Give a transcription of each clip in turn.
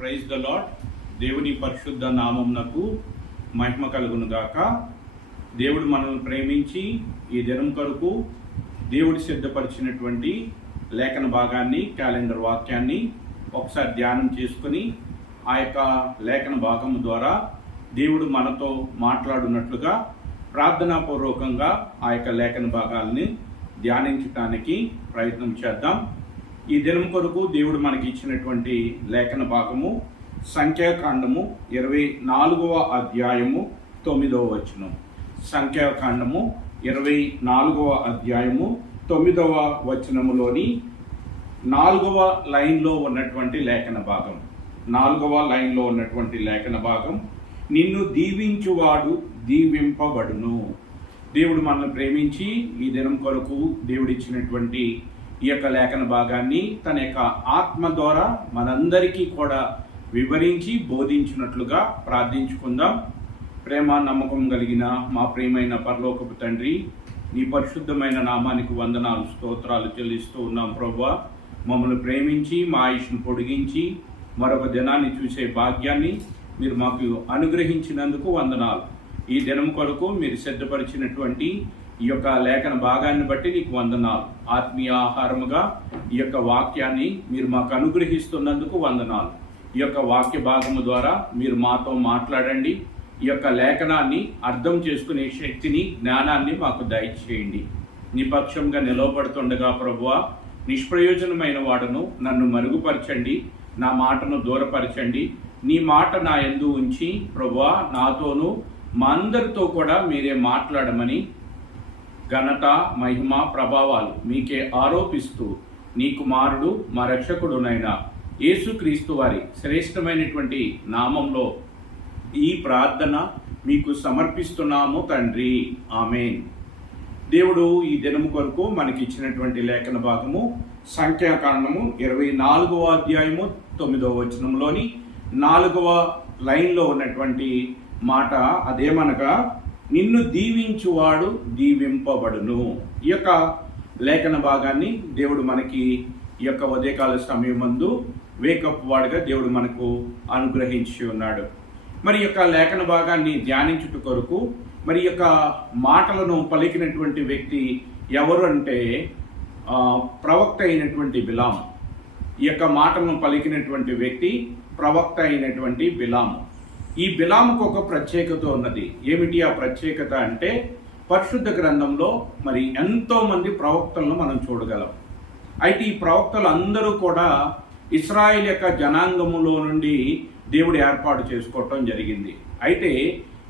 Praise the lord. దేవుని పరిశుద్ధ నామమునకు మహిమ కలుగును గాక. దేవుడు మనల్ని ప్రేమించి ఈ దినం కొరకు దేవుడు సిద్ధపరిచినటువంటి లేఖన భాగాన్ని, క్యాలెండర్ వాక్యాన్ని ఒకసారి ధ్యానం చేసుకుని ఆ యొక్క లేఖన భాగం ద్వారా దేవుడు మనతో మాట్లాడున్నట్లుగా ప్రార్థనాపూర్వకంగా ఆ యొక్క లేఖన భాగాల్ని ధ్యానించటానికి ప్రయత్నం చేద్దాం. ఈ దినం కొరకు దేవుడు మనకి ఇచ్చినటువంటి లేఖన భాగము సంఖ్యాకాండము 24వ అధ్యాయము 9వ వచనం. సంఖ్యాకాండము 24వ అధ్యాయము 9వ వచనములోని 4వ లైన్లో ఉన్నటువంటి లేఖన భాగం. 4వ లైన్లో ఉన్నటువంటి లేఖన భాగం, నిన్ను దీవించువాడు దీవింపబడును. దేవుడు మనల్ని ప్రేమించి ఈ దినం కొరకు దేవుడిచ్చినటువంటి ఈ యొక్క లేఖన భాగాన్ని తన యొక్క ఆత్మ ద్వారా మనందరికీ కూడా వివరించి బోధించినట్లుగా ప్రార్థించుకుందాం. ప్రేమ నమ్మకం కలిగిన మా ప్రియమైన పరలోకపు తండ్రి, నీ పరిశుద్ధమైన నామానికి వందనాలు, స్తోత్రాలు చెల్లిస్తూ ఉన్నాం. ప్రభువా, మమ్మల్ని ప్రేమించి మా ఆయుష్ను పొడిగించి మరొక దినాన్ని చూసే భాగ్యాన్ని మీరు మాకు అనుగ్రహించినందుకు వందనాలు. ఈ దినం కొరకు మీరు సిద్ధపరిచినటువంటి ఈ యొక్క లేఖన భాగాన్ని బట్టి నీకు వందనాలు. ఆత్మీయ ఆహారముగా ఈ యొక్క వాక్యాన్ని మీరు మాకు అనుగ్రహిస్తున్నందుకు వందనాలు. ఈ యొక్క వాక్య భాగము ద్వారా మీరు మాతో మాట్లాడండి. ఈ యొక్క లేఖనాన్ని అర్థం చేసుకునే శక్తిని, జ్ఞానాన్ని మాకు దయచేయండి. నిపక్షంగా నిలవబడుతుండగా ప్రభువా, నిష్ప్రయోజనమైన వాడును నన్ను మరుగుపరచండి, నా మాటను దూరపరచండి. నీ మాట నా యందు ఉంచి ప్రభువా, నాతోనూ మా అందరితో కూడా మీరే మాట్లాడమని ఘనత, మహిమ, ప్రభావాలు మీకే ఆరోపిస్తూ నీ కుమారుడు మా రక్షకుడునైన యేసుక్రీస్తు వారి శ్రేష్టమైనటువంటి నామంలో ఈ ప్రార్థన మీకు సమర్పిస్తున్నాము తండ్రి, ఆమేన్. దేవుడు ఈ దినము కొరకు మనకి ఇచ్చినటువంటి లేఖన భాగము సంఖ్యాకాండము 24వ అధ్యాయము 9వ వచనంలోని 4వ లైన్లో ఉన్నటువంటి మాట అదేమనగా, నిన్ను దీవించువాడు దీవింపబడును. ఈ యొక్క లేఖన భాగాన్ని దేవుడు మనకి ఈ యొక్క ఉదయకాల సమయమందు వేకప్ వాడుగా దేవుడు మనకు అనుగ్రహించి ఉన్నాడు. మరి యొక్క లేఖన భాగాన్ని ధ్యానించుట కొరకు మరి యొక్క మాటలను పలికినటువంటి వ్యక్తి ఎవరు అంటే ప్రవక్త అయినటువంటి బిలాము. ఈ యొక్క మాటలను పలికినటువంటి వ్యక్తి ప్రవక్త అయినటువంటి బిలాము. ఈ బిలాముకు ఒక ప్రత్యేకత ఉన్నది. ఏమిటి ఆ ప్రత్యేకత అంటే, పరిశుద్ధ గ్రంథంలో మరి ఎంతో మంది ప్రవక్తలను మనం చూడగలం. అయితే ఈ ప్రవక్తలు అందరూ కూడా ఇశ్రాయేల్ యొక్క జనాంగములో నుండి దేవుడు ఏర్పాటు చేసుకోవటం జరిగింది. అయితే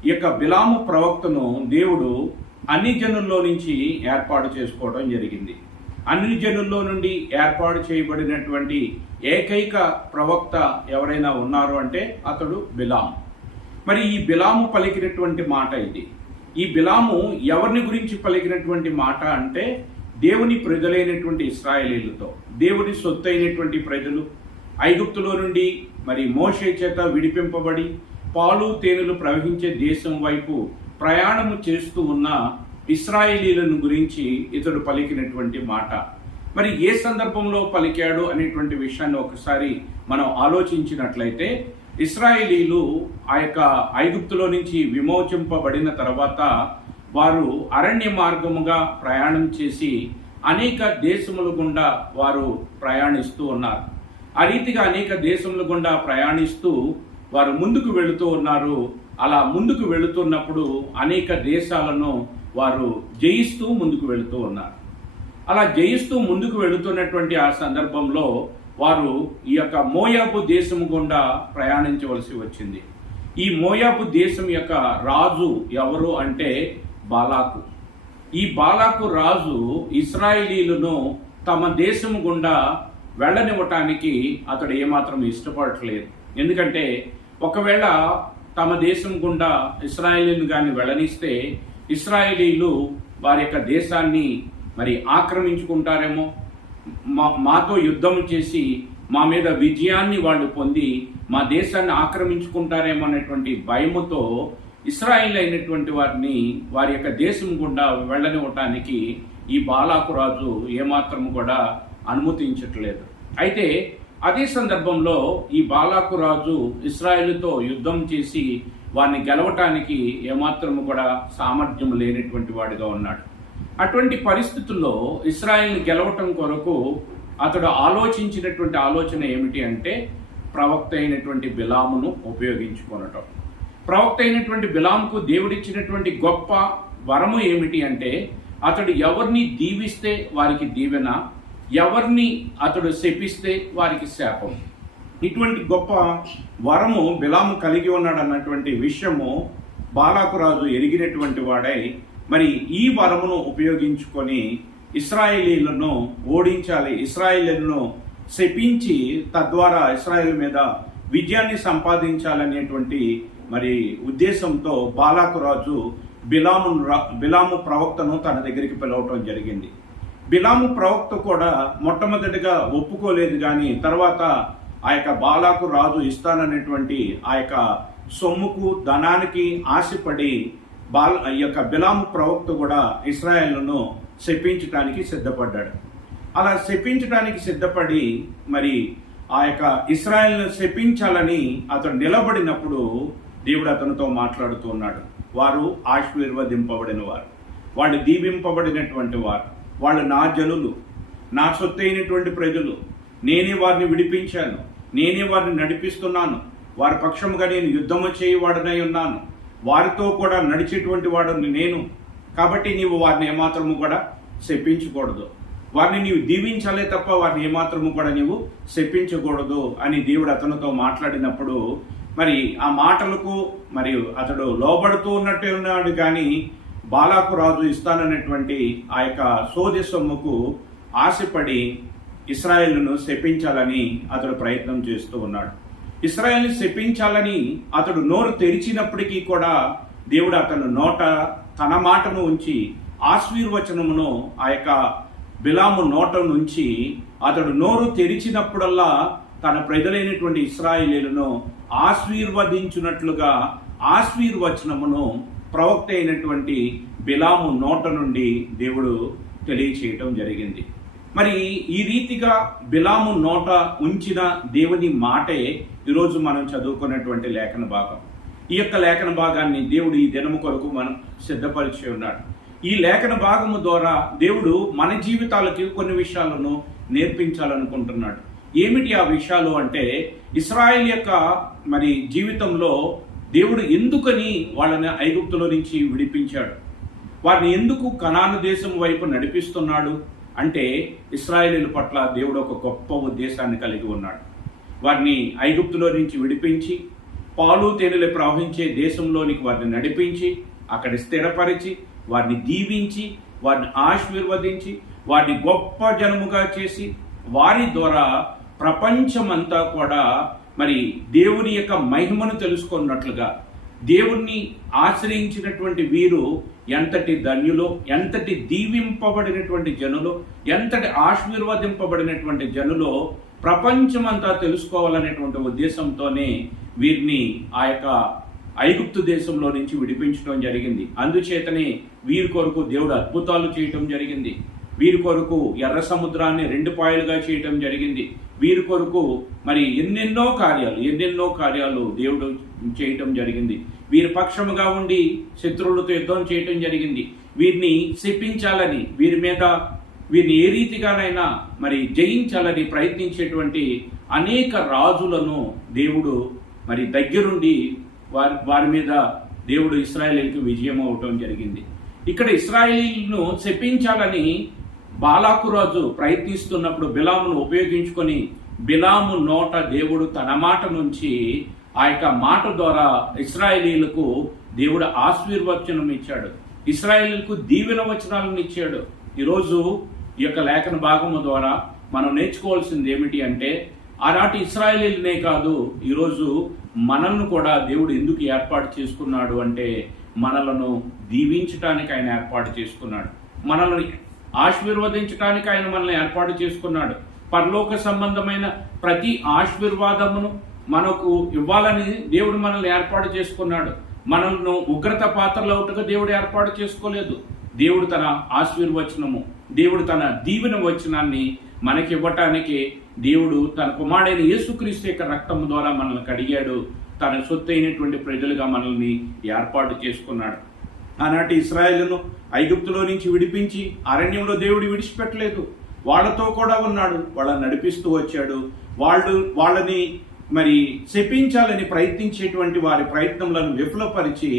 ఈ యొక్క బిలాము ప్రవక్తను దేవుడు అన్ని జనుల్లో నుంచి ఏర్పాటు చేసుకోవడం జరిగింది. అన్ని జనుల్లో నుండి ఏర్పాటు చేయబడినటువంటి ఏకైక ప్రవక్త ఎవరైనా ఉన్నారు అంటే అతడు బిలాము. మరి ఈ బిలాము పలికినటువంటి మాట ఇది. ఈ బిలాము ఎవరిని గురించి పలికినటువంటి మాట అంటే, దేవుని ప్రజలైనటువంటి ఇశ్రాయేలీలతో, దేవుని సొత్తు అయినటువంటి ప్రజలు ఐగుప్తులో నుండి మరి మోషే చేత విడిపింపబడి పాలు తేనెలు ప్రవహించే దేశం వైపు ప్రయాణము చేస్తూ ఉన్న ఇశ్రాయేలీలను గురించి ఇతడు పలికినటువంటి మాట. మరి ఏ సందర్భంలో పలికాడు అనేటువంటి విషయాన్ని ఒకసారి మనం ఆలోచించినట్లయితే, ఇశ్రాయేలీలు ఆ యొక్క ఐగుప్తులో నుంచి విమోచింపబడిన తర్వాత వారు అరణ్య మార్గముగా ప్రయాణం చేసి అనేక దేశముల గుండా వారు ప్రయాణిస్తూ ఉన్నారు. ఆ రీతిగా అనేక దేశముల గుండా ప్రయాణిస్తూ వారు ముందుకు వెళుతూ ఉన్నారు. అలా ముందుకు వెళుతున్నప్పుడు అనేక దేశాలను వారు జయిస్తూ ముందుకు వెళుతూ ఉన్నారు. అలా జయిస్తూ ముందుకు వెళుతున్నటువంటి ఆ సందర్భంలో వారు ఈ యొక్క మోయాబు దేశం గుండా ప్రయాణించవలసి వచ్చింది. ఈ మోయాబు దేశం యొక్క రాజు ఎవరు అంటే బాలాకు. ఈ బాలాకు రాజు ఇశ్రాయేలీలను తమ దేశం గుండా వెళ్ళనివ్వటానికి అతడు ఏమాత్రం ఇష్టపడట్లేదు. ఎందుకంటే ఒకవేళ తమ దేశం గుండా ఇశ్రాయేలీలు కానీ వెళ్ళనిస్తే ఇశ్రాయేలీలు వారి యొక్క దేశాన్ని మరి ఆక్రమించుకుంటారేమో, మాతో యుద్ధం చేసి మా మీద విజయాన్ని వాళ్ళు పొంది మా దేశాన్ని ఆక్రమించుకుంటారేమో అనేటువంటి భయముతో ఇశ్రాయేల్ అయినటువంటి వారిని వారి యొక్క దేశం గుండా వెళ్ళనివ్వటానికి ఈ బాలాకు రాజు ఏమాత్రం కూడా అనుమతించట్లేదు. అయితే అదే సందర్భంలో ఈ బాలాకు రాజు ఇశ్రాయేలుతో యుద్ధం చేసి వారిని గెలవటానికి ఏమాత్రము కూడా సామర్థ్యం లేనటువంటి వాడిగా ఉన్నాడు. అటువంటి పరిస్థితుల్లో ఇశ్రాయేల్ని గెలవటం కొరకు అతడు ఆలోచించినటువంటి ఆలోచన ఏమిటి అంటే ప్రవక్త అయినటువంటి బిలామును ఉపయోగించుకొనటం. ప్రవక్త అయినటువంటి బిలాముకు దేవుడిచ్చినటువంటి గొప్ప వరము ఏమిటి అంటే అతడు ఎవరిని దీవిస్తే వారికి దీవెన, ఎవరిని అతడు శపిస్తే వారికి శాపం. ఇటువంటి గొప్ప వరము బిలాము కలిగి ఉన్నాడు అన్నటువంటి విషయము బాలాకు రాజు ఎరిగినటువంటి వాడై మరి ఈ వరమును ఉపయోగించుకొని ఇశ్రాయేలీలను ఓడించాలి, ఇశ్రాయేలీలను శపించి తద్వారా ఇశ్రాయేల్ మీద విజయాన్ని సంపాదించాలనేటువంటి మరి ఉద్దేశంతో బాలాకు రాజు బిలాము ప్రవక్తను తన దగ్గరికి పిలవటం జరిగింది. బిలాము ప్రవక్త కూడా మొట్టమొదటిగా ఒప్పుకోలేదు, కానీ తర్వాత ఆ యొక్క బాలాకు రాజు ఇస్తాననేటువంటి ఆ యొక్క సొమ్ముకు ధనానికి ఆశపడి ఈ యొక్క బిలాము ప్రవక్త కూడా ఇశ్రాయేలును శపించడానికి సిద్ధపడ్డాడు. అలా శపించడానికి సిద్ధపడి మరి ఆ యొక్క ఇశ్రాయేల్ను శపించాలని అతడు నిలబడినప్పుడు దేవుడు అతనితో మాట్లాడుతూ ఉన్నాడు. వారు ఆశీర్వదింపబడిన వారు, వాళ్ళు దీవింపబడినటువంటి వారు, వాళ్ళు నా జనులు, నా సొత్తు అయినటువంటి ప్రజలు, నేనే వారిని విడిపించాను, నేనే వారిని నడిపిస్తున్నాను, వారి పక్షముగా నేను యుద్ధము చేయవాడనై ఉన్నాను, వారితో కూడా నడిచేటువంటి వాడిని నేను. కాబట్టి నీవు వారిని ఏమాత్రము కూడా శపించకూడదు, వారిని నీవు దీవించాలే తప్ప వారిని ఏమాత్రము కూడా నీవు శపించకూడదు అని దేవుడు అతనితో మాట్లాడినప్పుడు మరి ఆ మాటలకు మరి అతడు లోబడుతూ ఉన్నట్టే ఉన్నాడు. కానీ బాలాకు రాజు ఇస్తానన్నటువంటి ఆ యొక్క సోదె సొమ్ముకు ఆశపడి ఇశ్రాయేలును శపించాలని అతడు ప్రయత్నం చేస్తూ ఉన్నాడు. ఇశ్రాయేల్ని శపించాలని అతడు నోరు తెరిచినప్పటికీ కూడా దేవుడు అతను నోట తన మాటను ఉంచి ఆశీర్వచనమును ఆ యొక్క బిలాము నోట నుంచి అతడు నోరు తెరిచినప్పుడల్లా తన ప్రజలైనటువంటి ఇశ్రాయేలీలను ఆశీర్వదించున్నట్లుగా ఆశీర్వచనమును ప్రవక్త అయినటువంటి బిలాము నోట నుండి దేవుడు తెలియచేయటం జరిగింది. మరి ఈ రీతిగా బిలాము నోట ఉంచిన దేవుని మాటే ఈరోజు మనం చదువుకున్నటువంటి లేఖన భాగం. ఈ యొక్క లేఖన భాగాన్ని దేవుడు ఈ దినము కొరకు మనం సిద్ధపరిచి ఉన్నాడు. ఈ లేఖన భాగము ద్వారా దేవుడు మన జీవితాలకి కొన్ని విషయాలను నేర్పించాలనుకుంటున్నాడు. ఏమిటి ఆ విషయాలు అంటే ఇశ్రాయేల్ యొక్క మరి జీవితంలో దేవుడు ఎందుకని వాళ్ళని ఐగుప్తులో నుంచి విడిపించాడు, వారిని ఎందుకు కనాను దేశం వైపు నడిపిస్తున్నాడు అంటే ఇశ్రాయేలీల పట్ల దేవుడు ఒక గొప్ప ఉద్దేశాన్ని కలిగి ఉన్నాడు. వారిని ఐగుప్తులో నుంచి విడిపించి పాలు తేనెలు ప్రవహించే దేశంలోనికి వారిని నడిపించి అక్కడ స్థిరపరిచి వారిని దీవించి వారిని ఆశీర్వదించి వారిని గొప్ప జనముగా చేసి వారి ద్వారా ప్రపంచమంతా కూడా మరి దేవుని యొక్క మహిమను తెలుసుకున్నట్లుగా దేవుణ్ణి ఆశ్రయించినటువంటి వీరు ఎంతటి ధన్యులో, ఎంతటి దీవింపబడినటువంటి జనులో, ఎంతటి ఆశీర్వదింపబడినటువంటి జనులో ప్రపంచమంతా తెలుసుకోవాలనేటువంటి ఉద్దేశంతోనే వీరిని ఆ యొక్క ఐగుప్తు దేశంలో నుంచి విడిపించడం జరిగింది. అందుచేతనే వీరి కొరకు దేవుడు అద్భుతాలు చేయటం జరిగింది. వీరి కొరకు ఎర్ర సముద్రాన్ని 2 పాయలుగా చేయటం జరిగింది. వీరి కొరకు మరి ఎన్నెన్నో కార్యాలు దేవుడు చేయటం జరిగింది. వీరి పక్షముగా ఉండి శత్రువులతో యుద్ధం చేయటం జరిగింది. వీరిని శపించాలని, వీరిని ఏ రీతిగానైనా మరి జయించాలని ప్రయత్నించేటువంటి అనేక రాజులను దేవుడు మరి దగ్గరుండి వారి మీద దేవుడు ఇశ్రాయేలీలకు విజయం అవటం జరిగింది. ఇక్కడ ఇశ్రాయేలీలను శపించాలని బాలాకు రాజు ప్రయత్నిస్తున్నప్పుడు బిలామును ఉపయోగించుకొని బిలాము నోట దేవుడు తన మాట నుంచి ఆ యొక్క మాట ద్వారా ఇశ్రాయేలీలకు దేవుడు ఆశీర్వచనం ఇచ్చాడు, ఇశ్రాయేలీలకు దీవెన వచనాలను ఇచ్చాడు. ఈరోజు ఈ యొక్క లేఖన భాగము ద్వారా మనం నేర్చుకోవాల్సింది ఏమిటి అంటే ఆనాటి ఇశ్రాయేలీలనే కాదు, ఈరోజు మనల్ని కూడా దేవుడు ఎందుకు ఏర్పాటు చేసుకున్నాడు అంటే మనలను దీవించటానికి ఆయన ఏర్పాటు చేసుకున్నాడు, మనల్ని ఆశీర్వదించడానికి ఆయన మనల్ని ఏర్పాటు చేసుకున్నాడు. పరలోక సంబంధమైన ప్రతి ఆశీర్వాదమును మనకు ఇవ్వాలని దేవుడు మనల్ని ఏర్పాటు చేసుకున్నాడు. మనల్ని ఉగ్రత పాత్రలవుటగా దేవుడు ఏర్పాటు చేసుకోలేదు. దేవుడు తన ఆశీర్వచనము, దేవుడు తన దీవెన వచనాన్ని మనకివ్వటానికి దేవుడు తన కుమారుడైన యేసుక్రీస్తు యొక్క రక్తం ద్వారా మనల్ని కడిగాడు. తన సొత్తు అయినటువంటి ప్రజలుగా మనల్ని ఏర్పాటు చేసుకున్నాడు. ఆనాటి ఇశ్రాయేలును ఐగుప్తులో నుంచి విడిపించి అరణ్యంలో దేవుడు విడిచిపెట్టలేదు. వాళ్ళతో కూడా ఉన్నాడు, వాళ్ళని నడిపిస్తూ వచ్చాడు. వాళ్ళని శపించాలని ప్రయత్నించేటువంటి వారి ప్రయత్నములను విఫలపరిచి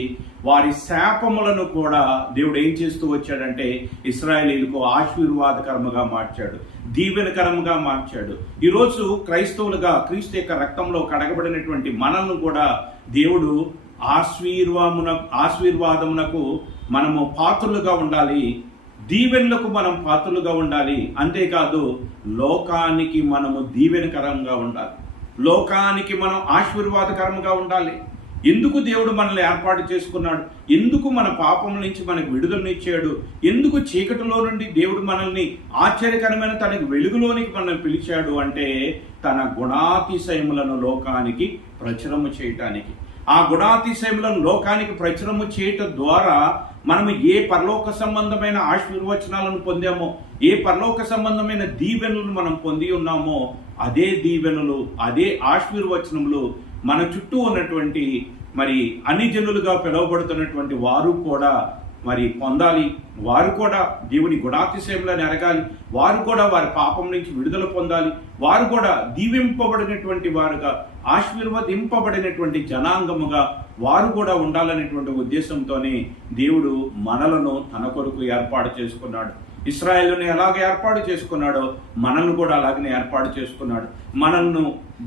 వారి శాపములను కూడా దేవుడు ఏం చేస్తూ వచ్చాడంటే ఇశ్రాయేలీలకు ఆశీర్వాదకరముగా మార్చాడు, దీవెనకరముగా మార్చాడు. ఈరోజు క్రైస్తవులుగా క్రీస్తు యొక్క రక్తంలో కడగబడినటువంటి మనల్ని కూడా దేవుడు ఆశీర్వాదమునకు మనము పాత్రులుగా ఉండాలి, దీవెనలకు మనం పాత్రులుగా ఉండాలి. అంతేకాదు లోకానికి మనము దీవెనకరంగా ఉండాలి, లోకానికి మనం ఆశీర్వాదకరంగా ఉండాలి. ఎందుకు దేవుడు మనల్ని ఏర్పాటు చేసుకున్నాడు? ఎందుకు మన పాపం నుంచి మనకు విడుదలనిచ్చాడు? ఎందుకు చీకటిలో నుండి దేవుడు మనల్ని ఆశ్చర్యకరమైన తనకి వెలుగులోనికి మనల్ని పిలిచాడు అంటే తన గుణాతిశయములను లోకానికి ప్రచురము చేయటానికి. ఆ గుణాతిశయములను లోకానికి ప్రచురము చేయటం ద్వారా మనము ఏ పరలోక సంబంధమైన ఆశీర్వచనాలను పొందామో, ఏ పరలోక సంబంధమైన దీవెనలను మనం పొంది ఉన్నామో అదే దీవెనలు, అదే ఆశీర్వచనములు మన చుట్టూ ఉన్నటువంటి అన్ని జనులుగా పిలువబడుతున్నటువంటి వారు కూడా పొందాలి. వారు కూడా దేవుని గుణాతిశయములను ఎరగాలి. వారు కూడా వారి పాపం నుంచి విడుదల పొందాలి. వారు కూడా దీవింపబడినటువంటి వారుగా, ఆశీర్వదింపబడినటువంటి జనాంగముగా వారు కూడా ఉండాలనేటువంటి ఉద్దేశంతోనే దేవుడు మనలను తన కొరకు ఏర్పాటు చేసుకున్నాడు. ఇశ్రాయేలుని ఎలాగ ఏర్పాటు చేసుకున్నాడో మనల్ని కూడా అలాగనే ఏర్పాటు చేసుకున్నాడు. మనల్ని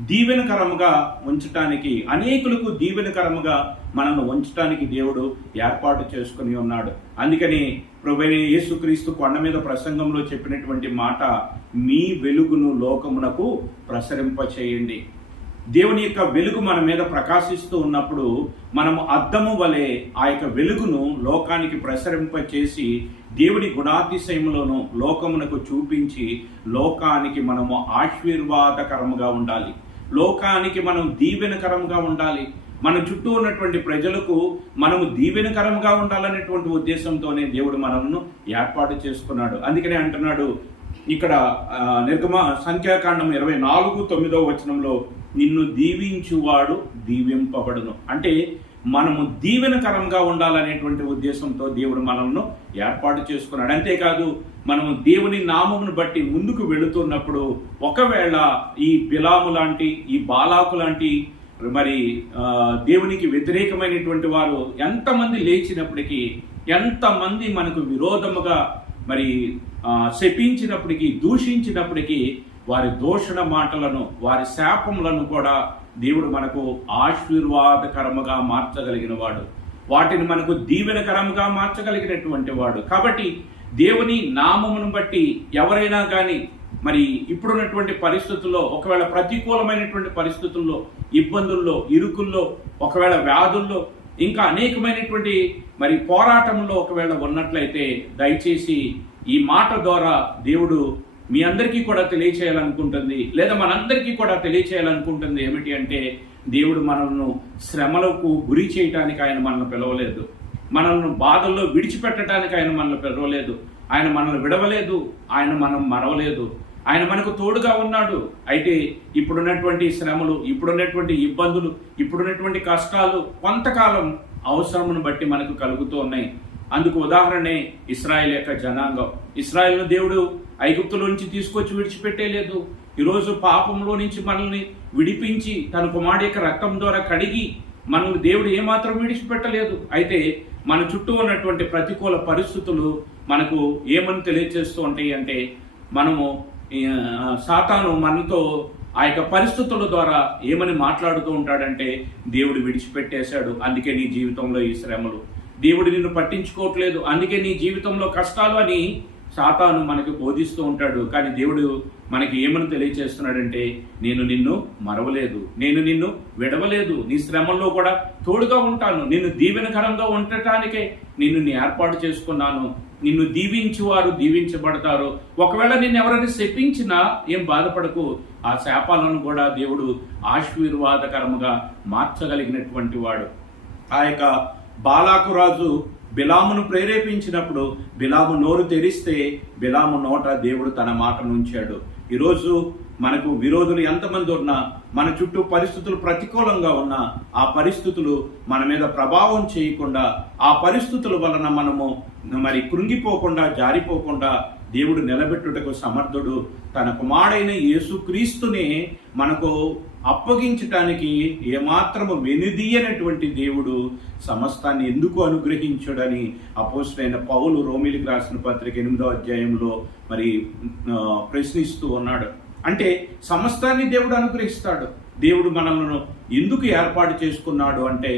దీవెనకరముగా ఉంచటానికి, అనేకులకు దీవెనకరముగా మనల్ని ఉంచటానికి దేవుడు ఏర్పాటు చేసుకుని ఉన్నాడు. అందుకని ప్రభువైన యేసుక్రీస్తు కొండ మీద ప్రసంగంలో చెప్పినటువంటి మాట, మీ వెలుగును లోకమునకు ప్రసరింపచేయండి. దేవుని యొక్క వెలుగు మన మీద ప్రకాశిస్తూ ఉన్నప్పుడు మనము అద్దము వలె ఆ యొక్క వెలుగును లోకానికి ప్రసరింపచేసి దేవుని గుణాతిశయములను లోకమునకు చూపించి లోకానికి మనము ఆశీర్వాదకరముగా ఉండాలి, లోకానికి మనం దీవెనకరంగా ఉండాలి. మన చుట్టూ ఉన్నటువంటి ప్రజలకు మనము దీవెనకరంగా ఉండాలనేటువంటి ఉద్దేశంతోనే దేవుడు మనల్ని ఏర్పాటు చేసుకున్నాడు. అందుకనే అంటున్నాడు ఇక్కడ సంఖ్యాకాండం 24:9 నిన్ను దీవించువాడు దీవింపబడును. అంటే మనము దీవెనకరంగా ఉండాలనేటువంటి ఉద్దేశంతో దేవుడు మనల్ని ఏర్పాటు చేసుకున్నాడు. అంతేకాదు మనము దేవుని నామమును బట్టి ముందుకు వెళుతున్నప్పుడు ఒకవేళ ఈ బిలాము లాంటి, ఈ బాలాకు లాంటి దేవునికి వ్యతిరేకమైనటువంటి వారు ఎంతమంది లేచినప్పటికీ, ఎంతమంది మనకు విరోధముగా శపించినప్పటికీ, దూషించినప్పటికీ వారి దూషణ మాటలను, వారి శాపములను కూడా దేవుడు మనకు ఆశీర్వాదకరముగా మార్చగలిగిన వాడు, వాటిని మనకు దీవెనకరముగా మార్చగలిగినటువంటి వాడు. కాబట్టి దేవుని నామమును బట్టి ఎవరైనా కానీ ఇప్పుడున్నటువంటి పరిస్థితుల్లో, ఒకవేళ ప్రతికూలమైనటువంటి పరిస్థితుల్లో, ఇబ్బందుల్లో, ఇరుకుల్లో, ఒకవేళ వ్యాధుల్లో, ఇంకా అనేకమైనటువంటి పోరాటంలో ఒకవేళ ఉన్నట్లయితే దయచేసి ఈ మాట ద్వారా దేవుడు మీ అందరికీ కూడా తెలియచేయాలనుకుంటుంది, లేదా మనందరికీ కూడా తెలియచేయాలనుకుంటుంది ఏమిటి అంటే, దేవుడు మనల్ని శ్రమలకు గురి చేయటానికి ఆయన మనల్ని పిలవలేదు, మనల్ని బాధల్లో విడిచిపెట్టడానికి ఆయన మనల్ని పిలవలేదు, ఆయన మనల్ని విడవలేదు, ఆయన మనం మరవలేదు. ఆయన మనకు తోడుగా ఉన్నాడు. అయితే ఇప్పుడున్నటువంటి శ్రమలు, ఇప్పుడున్నటువంటి ఇబ్బందులు, ఇప్పుడున్నటువంటి కష్టాలు కొంతకాలం అవసరమును బట్టి మనకు కలుగుతూ ఉన్నాయి. అందుకు ఉదాహరణే ఇశ్రాయేల్ యొక్క జనాంగం. ఇశ్రాయేల్ను దేవుడు ఐగుప్తులో నుంచి తీసుకొచ్చి విడిచిపెట్టేలేదు. ఈరోజు పాపంలో నుంచి మనల్ని విడిపించి తన కుమారుడి యొక్క రక్తం ద్వారా కడిగి మనల్ని దేవుడు ఏమాత్రం విడిచిపెట్టలేదు. అయితే మన చుట్టూ ఉన్నటువంటి ప్రతికూల పరిస్థితులు మనకు ఏమని తెలియజేస్తూ ఉంటాయి అంటే, మనము సాతాను మనతో ఆ యొక్క పరిస్థితుల ద్వారా ఏమని మాట్లాడుతూ ఉంటాడంటే, దేవుడు విడిచిపెట్టేశాడు, అందుకే నీ జీవితంలో ఈ శ్రమలు, దేవుడు నిన్ను పట్టించుకోవట్లేదు, అందుకే నీ జీవితంలో కష్టాలు అని సాతాను మనకి బోధిస్తూ ఉంటాడు. కానీ దేవుడు మనకి ఏమని తెలియచేస్తున్నాడంటే, నేను నిన్ను మరవలేదు, నేను నిన్ను విడవలేదు, నీ శ్రమల్లో కూడా తోడుగా ఉంటాను, నిన్ను దీవెనకరంగా ఉండటానికే నిన్ను ఏర్పాటు చేసుకున్నాను, నిన్ను దీవించువారు దీవించబడతారు. ఒకవేళ నిన్ను ఎవరైనా శపించినా ఏం బాధపడకు, ఆ శాపాలను కూడా దేవుడు ఆశీర్వాదకరముగా మార్చగలిగినటువంటి వాడు. ఆ యొక్క బాలాకు రాజు బిలామును ప్రేరేపించినప్పుడు బిలాము నోరు తెరిస్తే బిలాము నోట దేవుడు తన మాటను ఉంచాడు. ఈరోజు మనకు విరోధులు ఎంతమంది ఉన్నా, మన చుట్టూ పరిస్థితులు ప్రతికూలంగా ఉన్నా, ఆ పరిస్థితులు మన మీద ప్రభావం చేయకుండా, ఆ పరిస్థితుల వలన మనము మరి కృంగిపోకుండా, జారిపోకుండా దేవుడు నిలబెట్టుటకు సమర్థుడు. తన కుమారుడైన యేసుక్రీస్తుని మనకు అప్పగించటానికి ఏమాత్రము వెనుదీయనటువంటి దేవుడు సమస్తాన్ని ఎందుకు అనుగ్రహించుడని అపోస్తలుడైన పౌలు రోమీయులకు రాసిన పత్రిక 8వ అధ్యాయంలో మరి ప్రశ్నిస్తూ ఉన్నాడు. అంటే సమస్తాన్ని దేవుడు అనుగ్రహిస్తాడు. దేవుడు మనల్ని ఎందుకు ఏర్పాటు చేసుకున్నాడు అంటే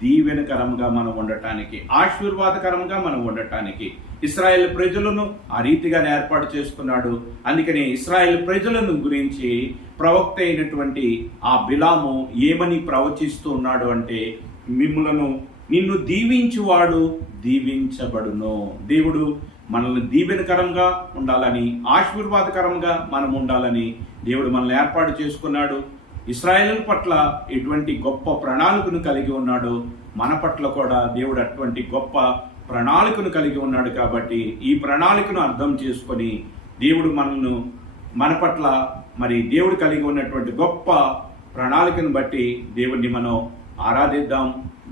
దీవెనకరంగా మనం ఉండటానికి, ఆశీర్వాదకరంగా మనం ఉండటానికి. ఇశ్రాయేల్ ప్రజలను ఆ రీతిగానే ఏర్పాటు చేసుకున్నాడు. అందుకని ఇశ్రాయేల్ ప్రజలను గురించి ప్రవక్త అయినటువంటి ఆ బిలాము ఏమని ప్రవచిస్తూ ఉన్నాడు అంటే, నిన్ను దీవించువాడు దీవించబడును. దేవుడు మనల్ని దీవెనకరంగా ఉండాలని, ఆశీర్వాదకరంగా మనం ఉండాలని దేవుడు మనల్ని ఏర్పాటు చేసుకున్నాడు. ఇశ్రాయేలు పట్ల ఎటువంటి గొప్ప ప్రణాళికను కలిగి ఉన్నాడు, మన పట్ల కూడా దేవుడు అటువంటి గొప్ప ప్రణాళికను కలిగి ఉన్నాడు. కాబట్టి ఈ ప్రణాళికను అర్థం చేసుకొని దేవుడు మన పట్ల మరి దేవుడు కలిగి ఉన్నటువంటి గొప్ప ప్రణాళికను బట్టి దేవుడిని మనం ఆరాధిద్దాం.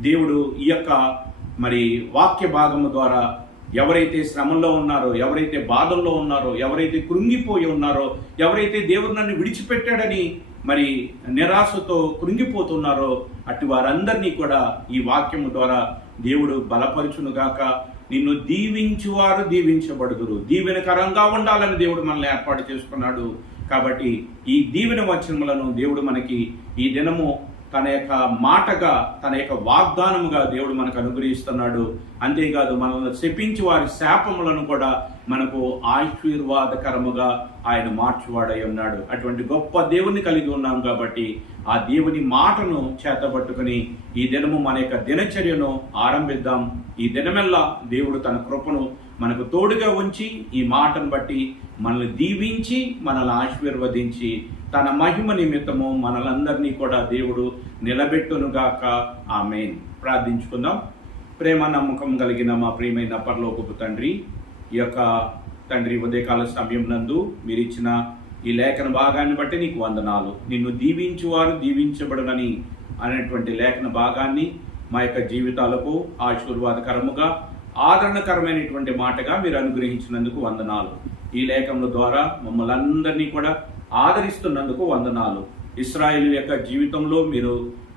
దేవుడు ఈ యొక్క మరి వాక్య భాగము ద్వారా ఎవరైతే శ్రమంలో ఉన్నారో, ఎవరైతే బాధల్లో ఉన్నారో, ఎవరైతే కృంగిపోయి ఉన్నారో, ఎవరైతే దేవుడు నన్ను విడిచిపెట్టాడని మరి నిరాశతో కృంగిపోతున్నారో అటు వారందరినీ కూడా ఈ వాక్యము ద్వారా దేవుడు బలపరచునుగాక. నిన్ను దీవించువారు దీవించబడుదురు. దీవెనకరంగా ఉండాలని దేవుడు మనల్ని ఏర్పాటు చేసుకున్నాడు. కాబట్టి ఈ దీవెన వచనములను దేవుడు మనకి ఈ దినము తన యొక్క మాటగా, తన యొక్క వాగ్దానముగా దేవుడు మనకు అనుగ్రహిస్తున్నాడు. అంతేకాదు మనల్ని శపించి వారి శాపములను కూడా మనకు ఆశీర్వాదకరముగా ఆయన మార్చువాడై ఉన్నాడు. అటువంటి గొప్ప దేవుని కలిగి ఉన్నాం కాబట్టి ఆ దేవుని మాటను చేతబట్టుకుని ఈ దినము మన యొక్క దినచర్యను ఆరంభిద్దాం. ఈ దినమెల్లా దేవుడు తన కృపను మనకు తోడుగా ఉంచి ఈ మాటను బట్టి మనల్ని దీవించి, మనల్ని ఆశీర్వదించి, తన మహిమ నిమిత్తము మనలందరినీ కూడా దేవుడు నిలబెట్టునుగాక. ఆమేన్. ప్రార్థించుకుందాం. ప్రేమ నమ్మకం కలిగిన మా ప్రియమైన పరలోకపు తండ్రి, ఈ యొక్క తండ్రి ఉదయకాల సమయం నందు మీరు ఇచ్చిన ఈ లేఖన భాగాన్ని బట్టి నీకు వందనాలు. నిన్ను దీవించువారు దీవించబడునని అనేటువంటి లేఖన భాగాన్ని మా యొక్క జీవితాలకు ఆశీర్వాదకరముగా, ఆదరణకరమైనటువంటి మాటగా మీరు అనుగ్రహించినందుకు వందనాలు. ఈ లేఖముల ద్వారా మమ్మల్ని అందరినీ కూడా ఆదరిస్తున్నందుకు వందనాలు. ఇశ్రాయేలు యొక్క జీవితంలో మీరు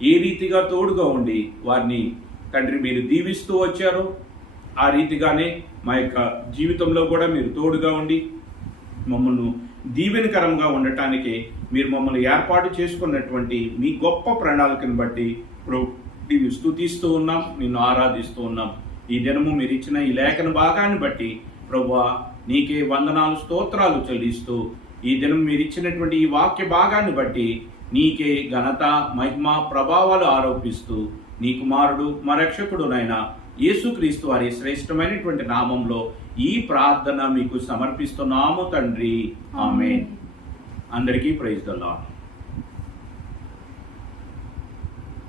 ఏ రీతిగా తోడుగా ఉండి వారిని తండ్రి మీరు దీవిస్తూ వచ్చారో ఆ రీతిగానే మా యొక్క జీవితంలో కూడా మీరు తోడుగా ఉండి మమ్మల్ని దీవెనకరంగా ఉండటానికి మీరు మమ్మల్ని ఏర్పాటు చేసుకున్నటువంటి మీ గొప్ప ప్రణాళికను బట్టి నిన్ను స్తుతిస్తూ ఉన్నాం, నిన్ను ఆరాధిస్తూ ఉన్నాం. ఈ దినము మీరు ఇచ్చిన ఈ లేఖన భాగాన్ని బట్టి ప్రభువా నీకే వందనాలు, స్తోత్రాలు చెల్లిస్తూ ఈ దినం మీరు ఇచ్చినటువంటి ఈ వాక్య భాగాన్ని బట్టి నీకే ఘనత, మహిమ, ప్రభావాలు ఆరోపిస్తూ నీ కుమారుడు మా రక్షకుడునైనా యేసుక్రీస్తు వారి శ్రేష్టమైనటువంటి నామంలో ఈ ప్రార్థన మీకు సమర్పిస్తున్నాము తండ్రి. ఆమేన్. అందరికీ ప్రైజ్ ది లార్డ్.